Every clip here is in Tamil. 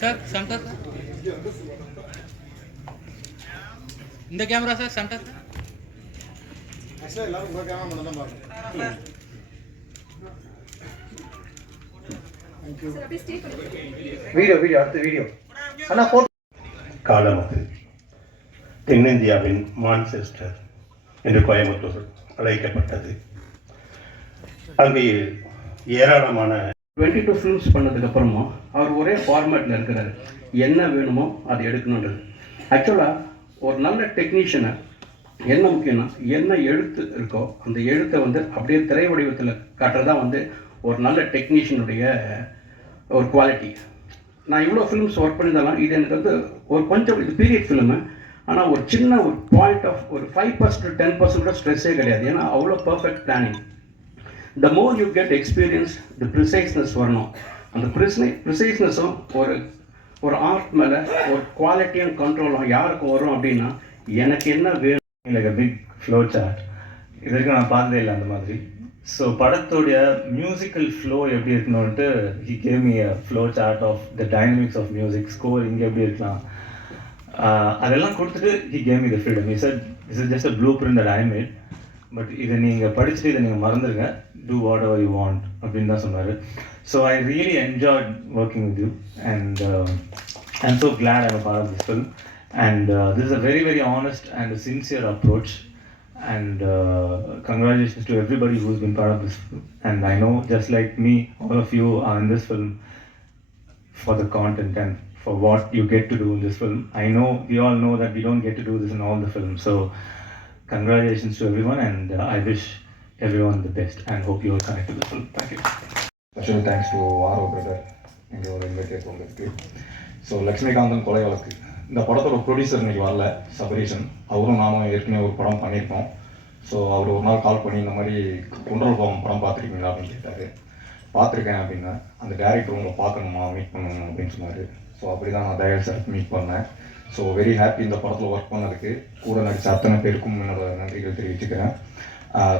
சார் சென்டர் இந்த கேமரா சார் சென்டர் எல்லாரும் உங்கள் கேமரா மட்டும் தான் பார்க்கணும். வீடியோ அடுத்த வீடியோ அண்ணா போட்டோ. காலமது தென்னிந்தியாவின் மான்செஸ்டர் என்று கோயம்புத்தூர் அழைக்கப்பட்டது. அங்கே ஏராளமான 22 ஃபிலிம்ஸ் பண்ணதுக்கப்புறமா அவர் ஒரே ஃபார்மேட்டில் இருக்கிறாரு. என்ன வேணுமோ அதை எடுக்கணுன்றது. ஆக்சுவலாக ஒரு நல்ல டெக்னீஷியனை என்ன முக்கியம்னா என்ன எழுத்து இருக்கோ அந்த எழுத்தை வந்து அப்படியே திரை வடிவத்தில் காட்டுறதா வந்து ஒரு நல்ல டெக்னீஷியனுடைய ஒரு குவாலிட்டி. நான் இவ்வளோ ஃபிலிம்ஸ் ஒர்க் பண்ணியிருந்தாலும் இது எனக்கு வந்து ஒரு கொஞ்சம் இது பீரியட் ஃபிலிமு. ஆனால் ஒரு சின்ன ஒரு பாயிண்ட் ஆஃப் ஒரு 5% 10% கூட ஸ்ட்ரெஸ்ஸே கிடையாது. ஏன்னா அவ்வளோ perfect planning. The more you get experience the preciseness வரணும். அந்த ப்ரிசைஸ்னஸும் ஒரு ஆர்ட் மேலே ஒரு குவாலிட்டி அண்ட் கண்ட்ரோலும் யாருக்கும் வரும் அப்படின்னா எனக்கு என்ன வேணும். Like a big flow chart இது வரைக்கும் நான் பார்த்ததே இல்லை அந்த மாதிரி. ஸோ படத்தோடைய மியூசிக்கல் ஃப்ளோ எப்படி இருக்கணும்ட்டு he gave me a flow chart of the dynamics of music score இங்கே எப்படி இருக்கலாம் அதெல்லாம் கொடுத்துட்டு he gave me the freedom. Is just a blueprint that I made. But இதை நீங்கள் படிச்சுட்டு இதை நீங்கள் மறந்துடுங்க, do whatever you want அப்படின்னு தான் சொன்னார். So I really enjoyed working with you and I am so glad I am part of this film. And this is a very, very honest and a sincere approach. And congratulations to everybody who's been part of this film. And I know, just like me, all of you are in this film for the content and for what you get to do in this film. I know, we all know that we don't get to do this in all the films. So congratulations to everyone, and I wish everyone the best and hope you all connect to this film. Thank you. Special thanks to Varo brother. இங்கே ஒரு இன்வைட் உங்களுக்கு. ஸோ லக்ஷ்மிகாந்தன் கொலை வழக்கு இந்த படத்தோட ப்ரொடியூசர் இன்றைக்கி வரல, சபரீஷன். அவரும் நானும் ஏற்கனவே ஒரு படம் பண்ணியிருக்கோம். ஸோ அவர் ஒரு நாள் கால் பண்ணி இந்த மாதிரி குன்றல் படம் பார்த்துருக்கீங்களா அப்படின்னு கேட்டார். பார்த்துருக்கேன் அப்படின்னா. அந்த டேரக்டர் உங்களை பார்க்கணுமா, மீட் பண்ணணும் அப்படின்னு சொன்னார். ஸோ அப்படி தான் நான் தயாள் சார் மீட் பண்ணேன். ஸோ வெரி ஹாப்பி இந்த படத்தில் ஒர்க் பண்ணதுக்கு. கூட நடிச்ச அத்தனை பேருக்கும் என்னோட நன்றிகள் தெரிவிச்சுக்கிறேன்.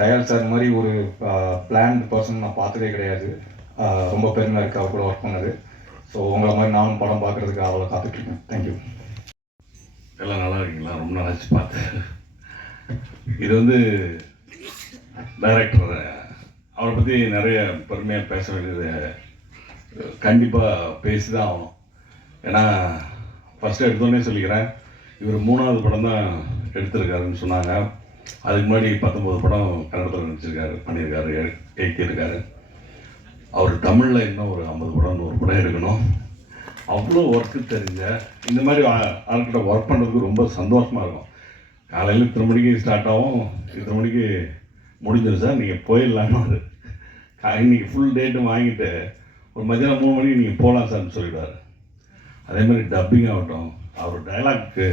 தயாள் சார் மாதிரி ஒரு பிளான்டு பர்சன் நான் பார்த்ததே கிடையாது. ரொம்ப பெருமையாக இருக்குது அவர் கூட ஒர்க் பண்ணது. ஸோ உங்களை மாதிரி நானும் படம் பார்க்குறதுக்கு அவ்வளோ காத்துட்ருக்கேன். தேங்க்யூ. எல்லாம் நல்லா இருக்கீங்களா? ரொம்ப நாளாச்சு பார்த்தேன். இது வந்து டைரக்டர், அவரை பற்றி நிறைய பெருமையாக பேச வேண்டியது கண்டிப்பாக பேசி தான் ஆகணும். ஏன்னா ஃபஸ்ட்டு எடுத்தோடனே சொல்லிக்கிறேன், இவர் 3வது படம் தான் எடுத்திருக்காருன்னு சொன்னாங்க. அதுக்கு முன்னாடி 19 படம் கன்னடத்தில் நடிச்சிருக்காரு, பண்ணியிருக்காரு, இயக்கியிருக்காரு. அவர் தமிழில் இன்னும் ஒரு 50 படம் 100 படம் எடுக்கணும். அவ்வளோ ஒர்க்கு தெரிஞ்ச இந்த மாதிரி ஆள்கிட்ட ஒர்க் பண்ணுறதுக்கு ரொம்ப சந்தோஷமாக இருக்கும். காலையில் இத்தனை மணிக்கு ஸ்டார்ட் ஆகும், இத்தனை மணிக்கு முடிஞ்சிடும் சார், நீங்கள் போயிடலான்னு இன்னைக்கு ஃபுல் டேட்டும் வாங்கிட்டு ஒரு மத்தியானம் 3 மணிக்கு நீங்கள் போகலாம் சார்னு சொல்லிடுவார். அதே மாதிரி டப்பிங் ஆகட்டும், அவர் டைலாக்கு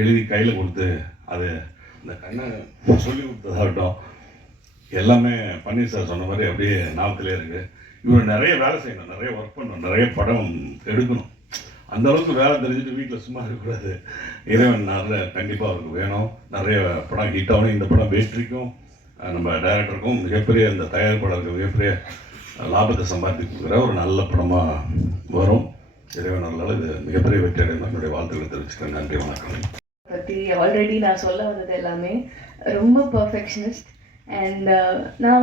எழுதி கையில் கொடுத்து அது இந்த கண்ணை சொல்லி கொடுத்ததாகட்டும், எல்லாமே பன்னீர் சார் சொன்ன மாதிரி அப்படியே ஞாபகத்திலே இருக்குது. இவர் நிறைய வேலை செய்யணும், நிறைய ஒர்க் பண்ணணும், நிறைய படம் எடுக்கணும். அந்த அளவுக்கு வேலை தெரிஞ்சுட்டு வீட்டில் சும்மா இருக்கக்கூடாது. இறைவன் நிறைய கண்டிப்பாக அவருக்கு வேணும். நிறைய படம் ஹிட் ஆகணும். இந்த படம் வெற்றிக்கும் நம்ம டைரக்டருக்கும் மிகப்பெரிய, இந்த தயாரிப்பாளருக்கு மிகப்பெரிய லாபத்தை சம்பாதித்து கொடுக்குற ஒரு நல்ல படமாக வரும். இறைவன் நல்ல இது மிகப்பெரிய வெற்றி அடையணும். என்னுடைய வாழ்த்துக்களை தெரிவிச்சுக்கிறேன். நன்றி, வணக்கம். பற்றி ஆல்ரெடி நான் சொல்ல வந்தது எல்லாமே ரொம்ப பர்ஃபெக்ஷனிஸ்ட். அண்ட் நான்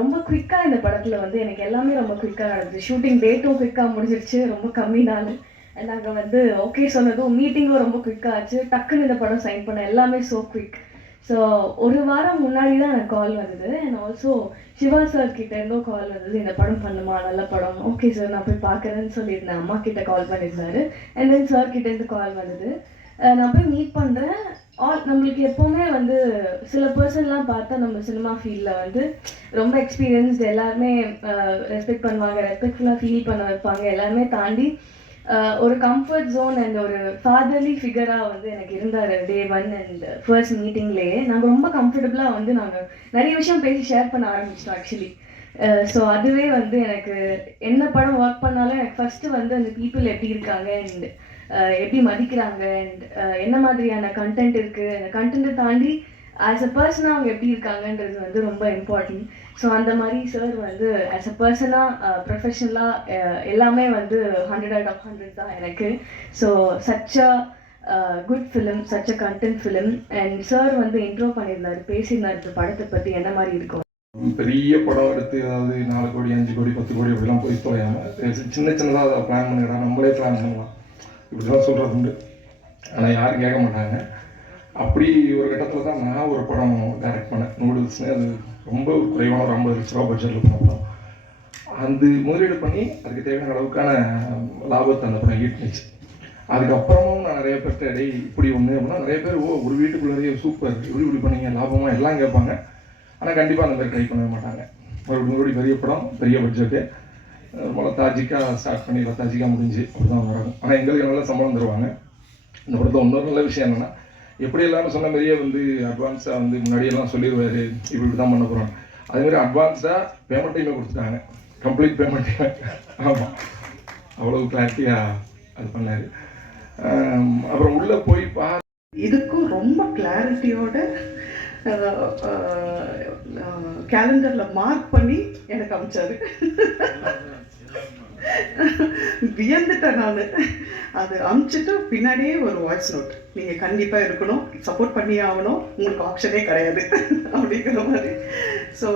ரொம்ப குயிக்காக இந்த படத்தில் எனக்கு எல்லாமே ரொம்ப குயிக்காக நடந்துச்சு. ஷூட்டிங் டேட்டும் குயிக்காக முடிஞ்சிருச்சு, ரொம்ப கம்மி நாள். அண்ட் நாங்கள் ஓகே சொன்னதும் மீட்டிங்கும் ரொம்ப குயிக்காக ஆச்சு. டக்குன்னு இந்த படம் சைன் பண்ண எல்லாமே ஸோ குயிக். ஸோ ஒரு வாரம் முன்னாடி தான் எனக்கு கால் வந்தது. அண்ட் ஆல்சோ சிவா சார் கிட்ட இருந்தும் கால் வந்தது, இந்த படம் பண்ணுமா, நல்ல படம், ஓகே சார் நான் போய் பார்க்குறேன்னு சொல்லியிருந்தேன். அம்மா கிட்ட கால் பண்ணியிருந்தாரு. அண்ட் தென் சார் கிட்டேருந்து கால் வந்தது. நான் போய் மீட் பண்ணுறேன். நம்மளுக்கு எப்போவுமே சில பர்சன்லாம் பார்த்தா நம்ம சினிமா ஃபீல்டில் ரொம்ப எக்ஸ்பீரியன்ஸ்டு, எல்லாருமே ரெஸ்பெக்ட் பண்ணுவாங்க, ரெஸ்பெக்ட்ஃபுல்லாக ஃபீல் பண்ண வைப்பாங்க. எல்லாருமே தாண்டி ஒரு கம்ஃபர்ட் ஜோன் அண்ட் ஒரு ஃபாதர்லி ஃபிகராக எனக்கு இருந்தார் டே 1 அண்ட் ஃபர்ஸ்ட் மீட்டிங்லேயே. நாங்கள் ரொம்ப கம்ஃபர்டபுளாக நாங்கள் நிறைய விஷயம் பேசி ஷேர் பண்ண ஆரம்பிச்சிட்டோம் ஆக்சுவலி. ஸோ அதுவே எனக்கு என்ன படம் ஒர்க் பண்ணாலும் எனக்கு ஃபஸ்ட்டு அந்த பீப்புள் எப்படி இருக்காங்க அண்ட் எப்படி மதிக்கிறாங்க அண்ட் என்ன மாதிரியான கண்டென்ட் இருக்குது, அந்த கண்டென்ட்டை தாண்டி ஆஸ் அ பர்சனாக அவங்க எப்படி இருக்காங்கன்றது வந்து ரொம்ப இம்பார்ட்டன்ட். ஸோ அந்த மாதிரி சார் வந்து ஆஸ் அ பர்சனாக ப்ரொஃபஷ்னலாக எல்லாமே வந்து 100 out of 100 தான் எனக்கு. So such a good film, such a content film. And sir வந்து இன்ட்ரோ பண்ணியிருந்தார், பேசியிருந்தார் இந்த படத்தை பற்றி என்ன மாதிரி இருக்கும். பெரிய படம் எடுத்து அதாவது 4 கோடி 5 கோடி 10 கோடி அப்படிலாம் போய் தொலையாமல் சின்ன சின்னதாக அதை பிளான் பண்ணிடா, நம்மளே பிளான் பண்ணலாம் இப்படிலாம் சொல்கிறது உண்டு. ஆனால் யாரும் கேட்க மாட்டாங்க. அப்படி ஒரு கட்டத்தில் தான் நான் ஒரு படம் டைரக்ட் பண்ணேன், நூடுல்ஸ்னு. அது ரொம்ப குறைவான ஒரு 50 லட்ச ரூபா பட்ஜெட்டில் பண்ண படம். அந்த முதலீடு பண்ணி அதுக்கு தேவையான அளவுக்கான லாபத்தை அந்த படம் ஈட்டுனுச்சு. அதுக்கப்புறமும் நான் நிறைய பேர்கிட்ட டேய் இப்படி ஒன்று அப்படின்னா நிறைய பேர் ஒரு வீட்டுக்குள்ளேயே சூப்பர் இப்படி பண்ணீங்க லாபமாக எல்லாம் கேட்பாங்க. ஆனால் கண்டிப்பாக அந்த மாதிரி ட்ரை பண்ணவே மாட்டாங்க. மறுபடியும் பெரிய படம், பெரிய பட்ஜெட்டு, லத்தாஜிக்காக ஸ்டார்ட் பண்ணி லத்தாஜிக்காக முடிஞ்சு அப்படி தான் வரும். ஆனால் எங்களுக்கு நல்ல சம்பளம் தருவாங்க. இந்த படத்தில் இன்னொரு நல்ல விஷயம் என்னென்னா, எப்படி எல்லாரும் சொன்ன மாதிரியே வந்து அட்வான்ஸாக வந்து முன்னாடியெல்லாம் சொல்லிடுவார் இப்படி தான் பண்ண போகிறோம். அதேமாதிரி அட்வான்ஸாக பேமெண்ட்டையுமே கொடுத்துட்டாங்க, கம்ப்ளீட் பேமெண்ட்டையுமே. ஆமாம், அவ்வளோ கிளாரிட்டியாக அது பண்ணார். அப்புறம் உள்ளே போய் இதுக்கும் ரொம்ப கிளாரிட்டியோட கேலண்டரில் மார்க் பண்ணி எனக்கு அனுப்பிச்சாரு. வியந்துட்டேன் நான். அது அனுப்பிச்சிட்டு பின்னாடியே ஒரு வாய்ஸ் நோட், நீங்கள் கண்டிப்பாக இருக்கணும், சப்போர்ட் பண்ணி ஆகணும், உங்களுக்கு ஆப்ஷனே கிடையாது அப்படிங்கிற மாதிரி. ஸோ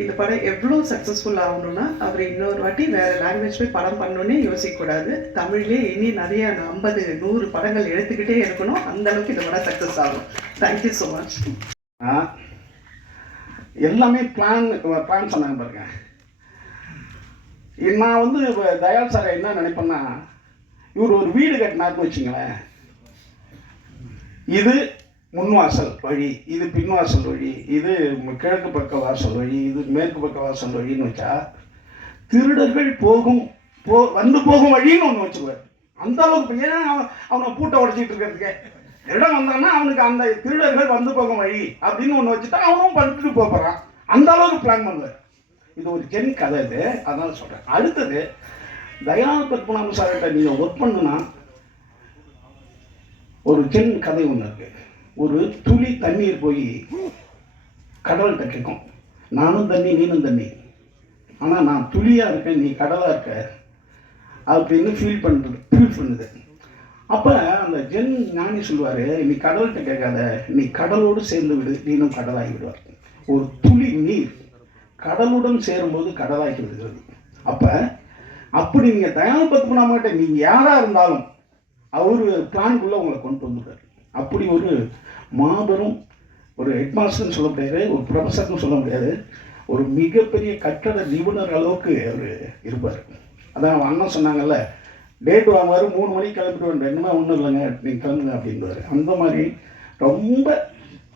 இந்த படம் எவ்வளோ சக்ஸஸ்ஃபுல் ஆகணும்னா அவர் இன்னொரு வாட்டி வேறு லாங்குவேஜ் போய் படம் பண்ணணுன்னே யோசிக்கக்கூடாது. தமிழ்லேயே இனி நிறைய 50-100 படங்கள் எடுத்துக்கிட்டே இருக்கணும். அந்தளவுக்கு இந்த படம் சக்ஸஸ் ஆகும். Thank you so much. எல்லாமே பிளான் சொன்னாங்க பாருங்க. நான் வந்து தயாள் சாரை என்ன நினைப்பேன்னா, இவர் ஒரு வீடு கட்டினாருன்னு வச்சுங்களேன், இது முன்வாசல் வழி, இது பின்வாசல் வழி, இது கிழக்கு பக்க வாசல் வழி, இது மேற்கு பக்க வாசல் வழின்னு வச்சா திருடர்கள் வந்து போகும் வழின்னு ஒன்று வச்சுருவார். அந்த அளவுக்கு ஏன் அவனை பூட்டை உடச்சிட்டு இருக்கிறதுக்கு இடம் வந்தான்னா அவனுக்கு அந்த திருடர்கள் வந்து போகும் வழி அப்படின்னு ஒன்று வச்சுட்டா அவனும் பண்ணிட்டு போகிறான். அந்த அளவுக்கு பிளான் பண்ணுவார். இது ஒரு ஜென் கதை இது, அதனால சொல்கிறேன். அடுத்தது தயாள பத்மநாப சார்கிட்ட நீங்கள் ஒர்க் பண்ணுனா ஒரு ஜென் கதை ஒன்று இருக்குது. ஒரு துளி தண்ணீர் போய் கடல்கிட்ட கேட்கும், நானும் தண்ணி நீனும் தண்ணி, ஆனால் நான் துளியாக இருக்கேன் நீ கடலாக இருக்க அப்படின்னு ஃபீல் பண்ணுது. அப்போ அந்த ஜென் ஞானி சொல்லுவார், நீ கடல்கிட்ட கேட்காத, நீ கடலோடு சேர்ந்து விடு, நீனும் கடலாகி விடுவார். ஒரு துளி நீர் கடலுடன் சேரும்போது கடலாகி விடுகிறது. அப்போ அப்படி நீங்கள் தயாள பத்மநாபன்கிட்ட நீங்கள் யாராக இருந்தாலும் அவர் பிளான்குள்ளே உங்களை கொண்டு வந்துட்டார். அப்படி ஒரு மாபெரும் ஒரு ஹெட்மாஸ்டர்னு சொல்ல முடியாது, ஒரு ப்ரொஃபஸர்னு சொல்ல முடியாது, ஒரு மிகப்பெரிய கட்டட நிபுணர் அளவுக்கு அவர் இருப்பார். அதான் அண்ணன் சொன்னாங்கல்ல, டேட் வாங்குவார், 3 மணிக்கு கிளம்பிட்டு வேண்டாம், என்னமா ஒன்றும் இல்லைங்க நீங்கள் கிளம்புங்க அப்படின்வார். அந்த மாதிரி ரொம்ப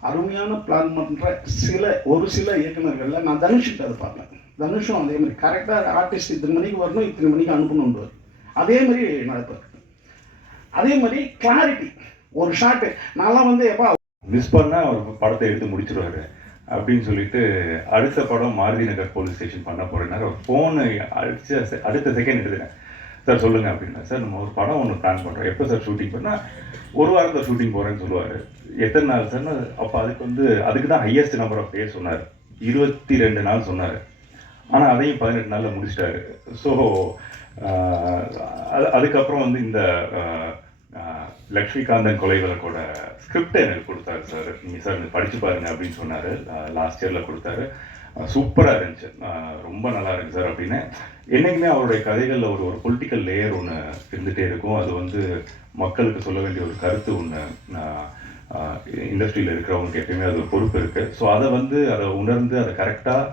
அருமையான பிளான் பண்ணுற ஒரு சில இயக்குநர்களில் நான் தனுஷ்கிட்ட அதை பார்த்தேன். தனுஷும் அதே மாதிரி கரெக்டாக ஆர்டிஸ்ட் இத்தனை மணிக்கு வரணும், இத்தனை மணிக்கு அனுப்பணுன்றார். அதே மாதிரி நடப்பார். அதே மாதிரி கிளாரிட்டி, ஒரு ஷாட்டு நான்லாம் வந்து எப்போ மிஸ் பண்ணால் அவர் படத்தை எடுத்து முடிச்சிடுவார் அப்படின்னு சொல்லிட்டு அடுத்த படம் மாருதி நகர் போலீஸ் ஸ்டேஷன் பண்ண போகிறேன்னா ஃபோனை அடுத்த செகண்ட் எடுத்துட்டேன். சார் சொல்லுங்கள் அப்படின்னா, சார் நம்ம ஒரு படம் ஒன்று பிளான் பண்ணுறோம், எப்போ சார் ஷூட்டிங் பண்ணால் 1 வாரத்தில் ஷூட்டிங் போகிறேன்னு சொல்லுவார். எத்தனை நாள் சார்னா, அப்போ அதுக்கு தான் ஹையஸ்ட் நம்பர் ஆஃப் டேஸ் சொன்னார், 22 நாள் சொன்னார். ஆனால் அதையும் 18 நாளில் முடிச்சிட்டாரு. ஸோ அதுக்கப்புறம் வந்து இந்த லக்ஷ்மிகாந்தன் கொலை வழக்கோட ஸ்கிரிப்டை எனக்கு கொடுத்தாரு சார். நீங்கள் சார் படித்து பாருங்க அப்படின்னு சொன்னார். லாஸ்ட் இயரில் கொடுத்தாரு. சூப்பராக இருந்துச்சு, ரொம்ப நல்லா இருக்கு சார் அப்படின்னு. என்றைக்குமே அவருடைய கதைகளில் ஒரு பொலிட்டிக்கல் லேயர் ஒன்று இருந்துகிட்டே இருக்கும். அது வந்து மக்களுக்கு சொல்ல வேண்டிய ஒரு கருத்து ஒன்று இண்டஸ்ட்ரியில் இருக்கிறவங்களுக்கு எப்பயுமே அது ஒரு பொறுப்பு இருக்குது. ஸோ அதை உணர்ந்து அதை கரெக்டாக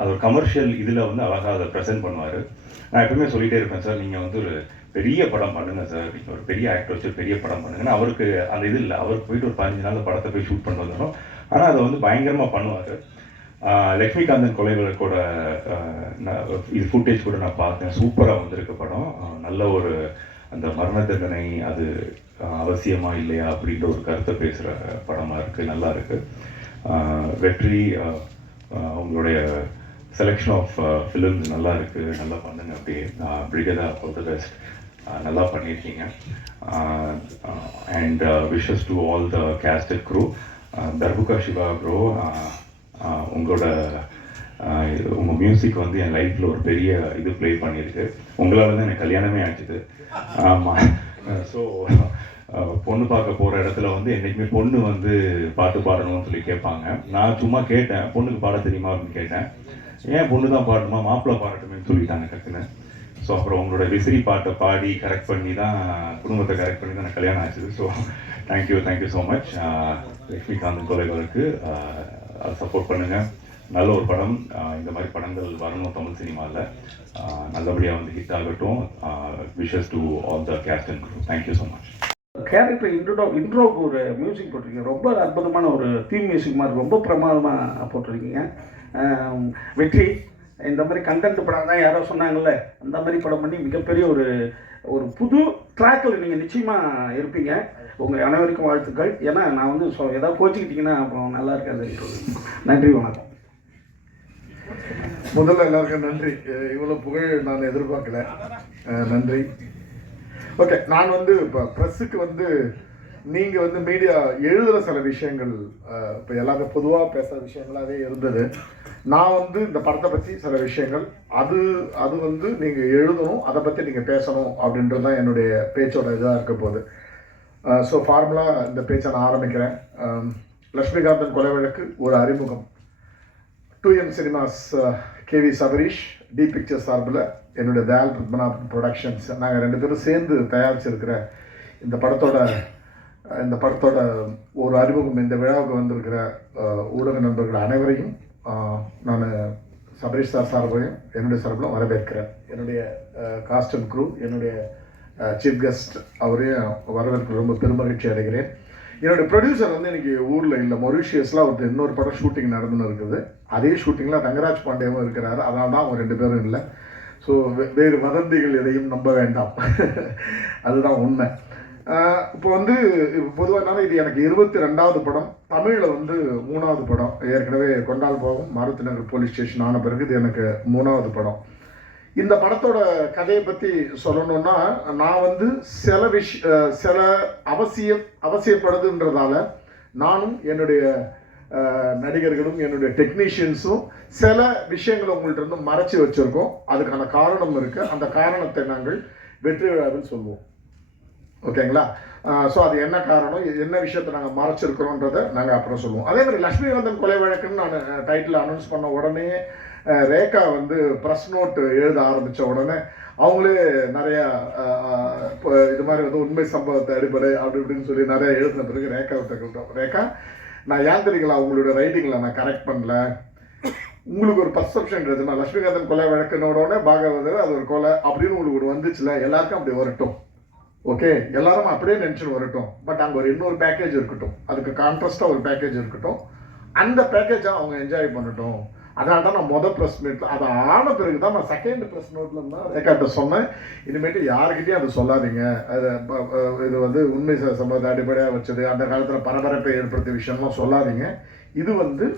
அது ஒரு கமர்ஷியல் இதில் வந்து அழகாக அதை ப்ரெசென்ட் பண்ணுவார். நான் எப்பவுமே சொல்லிகிட்டே இருப்பேன், சார் நீங்கள் வந்து ஒரு பெரிய படம் பண்ணுங்க சார், நீங்கள் ஒரு பெரிய ஆக்டர் வச்சு பெரிய படம் பண்ணுங்கன்னா அவருக்கு அந்த இது இல்லை. அவருக்கு போயிட்டு ஒரு 15 நாள் படத்தை போய் ஷூட் பண்ணிட்டு வந்துடும். ஆனால் அதை வந்து பயங்கரமாக பண்ணுவார். லக்ஷ்மிகாந்தன் கொலை வழக்கோட இது ஃபுட்டேஜ் கூட நான் பார்த்தேன், சூப்பராக வந்திருக்கு படம். நல்ல ஒரு அந்த மரண தண்டனை அது அவசியமா இல்லையா அப்படின்ற ஒரு கருத்தை பேசுகிற படமாக இருக்குது, நல்லா இருக்குது. வெற்றி உங்களுடைய செலெக்ஷன் ஆஃப் ஃபிலிம்ஸ் நல்லா இருக்குது, நல்லா பண்ணுங்க. அப்படியே பிரிகதா ஆல் தி பெஸ்ட், நல்லா பண்ணியிருக்கீங்க. And wishes to all the cast and crew. Darbuka Siva bro, உங்கள் மியூசிக் வந்து என் லைஃப்பில் ஒரு பெரிய இது ப்ளே பண்ணியிருக்கு. உங்களால் தான் எனக்கு கல்யாணமே ஆச்சுது. ஆமாம். ஸோ பொண்ணு பார்க்க போகிற இடத்துல வந்து என்றைக்குமே பொண்ணு வந்து பாட்டு பாடணும்னு சொல்லி கேட்பாங்க. நான் சும்மா கேட்டேன், பொண்ணுக்கு பாட தெரியுமா அப்படின்னு கேட்டேன். ஏன் பொண்ணு தான் பாடணுமா, மாப்பிள்ளை பாடட்டுமேன்னு சொல்லிட்டாங்க டக்குன்னு. ஸோ அப்புறம் உங்களோட விசிறி பாட்டை பாடி கரெக்ட் பண்ணி தான், குடும்பத்தை கரெக்ட் பண்ணி தான் எனக்கு கல்யாணம் ஆச்சுது. So thank you so much. Lakshmikanthan கொலைகளுக்கு அதை சப்போர்ட் பண்ணுங்கள். நல்ல ஒரு படம். இந்த மாதிரி படங்கள் வரணும் தமிழ் சினிமாவில். நல்லபடியாக வந்து ஹிட் ஆகட்டும். Wishes to all the cast and crew. Thank you so much. Character இன்ட்ரோவுக்கு ஒரு மியூசிக் போட்டிருக்கீங்க. ரொம்ப அற்புதமான ஒரு தீம் மியூசிக் மாதிரி ரொம்ப பிரமாதமாக போட்டிருக்கீங்க. வெற்றி இந்த மாதிரி கண்டென்ட் படம் தான் யாரோ சொன்னாங்கல்ல, அந்த மாதிரி படம் பண்ணி மிகப்பெரிய ஒரு புது ட்ராக்கில் நீங்கள் நிச்சயமாக இருப்பீங்க. உங்கள் அனைவருக்கும் வாழ்த்துக்கள். ஏன்னா நான் வந்து ஏதாவது கோச்சிக்கிட்டிங்கன்னா அப்புறம் நல்லா இருக்காது. நன்றி, வணக்கம். முதல்ல எல்லாருக்கும் நன்றி. இவ்வளோ புகழ் நான் எதிர்பார்க்கல. நன்றி. ஓகே, நான் வந்து இப்போ ப்ரெஸ்ஸுக்கு வந்து நீங்கள் வந்து மீடியா எழுதுகிற சில விஷயங்கள் இப்போ எல்லாமே பொதுவாக பேசுகிற விஷயங்களாகவே இருந்தது. நான் வந்து இந்த படத்தை பற்றி சில விஷயங்கள் அது வந்து நீங்கள் எழுதணும், அதை பற்றி நீங்கள் பேசணும் அப்படின்றது தான் என்னுடைய பேச்சோட இதாக இருக்க போகுது. ஸோ ஃபார்முலாக இந்த பேச்சை நான் ஆரம்பிக்கிறேன். லக்ஷ்மிகாந்தன் கொலை வழக்கு ஒரு அறிமுகம். 2M cinemas KV Sabareesh, D pictures சார்பில் என்னுடைய தயால் பத்மநாபன் ப்ரொடக்ஷன்ஸ் நாங்கள் 2 பேரும் சேர்ந்து தயாரிச்சிருக்கிற இந்த படத்தோட ஒரு அறிமுகம். இந்த விழாவுக்கு வந்திருக்கிற ஊடக நண்பர்கள் அனைவரையும் நான் சபரீஷ் சார் சார்பையும் என்னுடைய சார்பிலும் வரவேற்கிறேன். என்னுடைய காஸ்ட் அண்ட் க்ரூ, என்னுடைய சீஃப் கெஸ்ட் அவரையும் வரவேற்க ரொம்ப பெருமகிழ்ச்சி அடைகிறேன். என்னுடைய ப்ரொடியூசர் வந்து எனக்கு ஊரில் இல்லை, மொரிஷியஸில் அவருக்கு இன்னொரு படம் ஷூட்டிங் நடந்துன்னு இருக்குது. அதே ஷூட்டிங்கில் ரங்கராஜ் பாண்டியவும் இருக்கிறாரு. அதனால தான் அவங்க 2 பேரும் இல்லை. ஸோ வேறு வதந்திகள் எதையும் நம்ப வேண்டாம். அதுதான் உண்மை. இப்போ வந்து பொதுவாக என்னன்னா, இது எனக்கு 22வது படம். தமிழில் வந்து 3வது படம். ஏற்கனவே கொண்டால் போகும் மாருதி நகர் போலீஸ் ஸ்டேஷன் ஆன பிறகு இது எனக்கு 3வது படம். இந்த படத்தோட கதையை பற்றி சொல்லணும்னா, நான் வந்து சில அவசியப்படுதுன்றதால நானும் என்னுடைய நடிகர்களும் என்னுடைய டெக்னீஷியன்ஸும் சில விஷயங்களை உங்கள்கிட்ட இருந்து மறைச்சி வச்சுருக்கோம். அதுக்கான காரணம் இருக்குது. அந்த காரணத்தை நாங்கள் வெற்றி விழாவில் சொல்வோம். ஓகேங்களா? ஸோ அது என்ன காரணம், என்ன விஷயத்தை நாங்கள் மறைச்சிருக்கிறோன்றதை நாங்கள் அப்புறம் சொல்லுவோம். அதே மாதிரி லக்ஷ்மிகாந்தன் கொலை வழக்குன்னு நான் டைட்டில் அனௌன்ஸ் பண்ண உடனே ரேகா வந்து ப்ரெஸ் நோட் எழுத ஆரம்பித்த உடனே அவங்களே நிறையா இது மாதிரி வந்து உண்மை சம்பவத்தை அடிப்படை அப்படி இப்படின்னு சொல்லி நிறையா எழுதின பிறகு ரேகாவை கேட்டோம். ரேகா, நான் ஏன் தெரியுங்களா உங்களுடைய ரைட்டிங்கில் நான் கரெக்ட் பண்ணல. உங்களுக்கு ஒரு பர்செப்ஷன் இருக்குதுன்னா லக்ஷ்மிகாந்தன் கொலை வழக்குனோடனே பாகவதர் அது ஒரு கொலை அப்படின்னு உங்களுக்கு ஒரு வந்துச்சுல, எல்லாருக்கும் அப்படி வரட்டும். ஓகே, எல்லாரும் அப்படியே நினச்சின்னு வரட்டும். பட் அங்கே ஒரு இன்னொரு பேக்கேஜ் இருக்கட்டும், அதுக்கு கான்ட்ராஸ்டாக ஒரு பேக்கேஜ் இருக்கட்டும். அந்த பேக்கேஜை அவங்க என்ஜாய் பண்ணட்டும். அதனால தான் நான் மொதல் ப்ரெஸ் மீட்டில் அதை ஆன பிறகு தான் நான் செகண்ட் ப்ரெஸ் நோட்டில் தான் ரேகாட்ட சொன்னேன், இனிமேட்டு யாருக்கிட்டையும் அதை சொல்லாதீங்க. இது வந்து உண்மை சம்பவத்தை அடிப்படையாக வச்சது, அந்த காலத்தில் பரபரப்பை ஏற்படுத்திய விஷயம்லாம் சொல்லாதீங்க. இது வந்து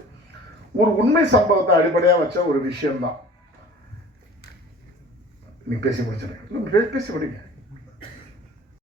ஒரு உண்மை சம்பவத்தை அடிப்படையாக வச்ச ஒரு விஷயம்தான். நீங்கள் பேசி முடிச்சிருக்கேன், பேசி முடிங்க.